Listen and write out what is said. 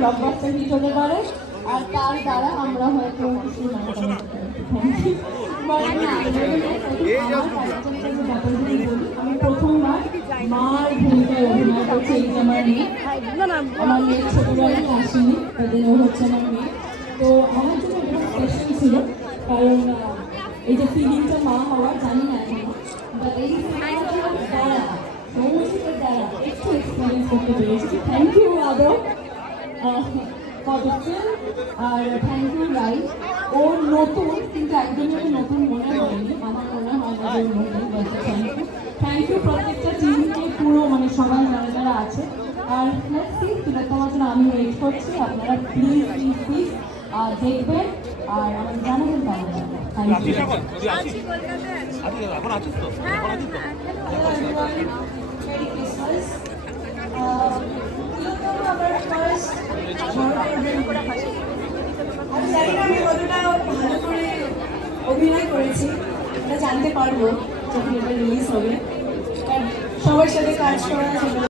Blockbuster hit হতে পারে আর তার দ্বারা আমরা হয়তো আমি প্রথমবার মার ভূমিকায় অভিনয় করছি। এই আমার মেয়ে, আমার মেয়ে ছোটবেলায় আসেনি, তাদের ও হচ্ছে আমার মেয়ে। তো আমার জন্য এটা স্পেশাল ছিল, কারণ এই যে ফিলিংটা মা হওয়ার জানি না এখন, বাট এই দ্বারা সৌমিত্রের দ্বারা একটু এক্সপিরিয়েন্স করতে পেরেছি। থ্যাংক ইউ আদৌ পদক্ষেপ, আর থ্যাংক ইউ রাই। ও নতুন কিন্তু একদমই নতুন মনে হয়নি, আমার মনে হয় না যে নতুন। থ্যাংক ইউ প্রত্যেকটা টিমকে, পুরো মানে সবাই যারা যারা আছে। আর তোমার জন্য আমি ওয়েট করছি, আপনারা প্লিজ প্লিজ প্লিজ দেখবেন আর আমাদের জানাবেন কেমন লাগবে। Thank you. আমি জানি না আমি কতটা ভালো করে অভিনয় করেছি, এটা জানতে পারবো যখন এটা রিলিজ হবে, কারণ সবার সাথে কাজ করা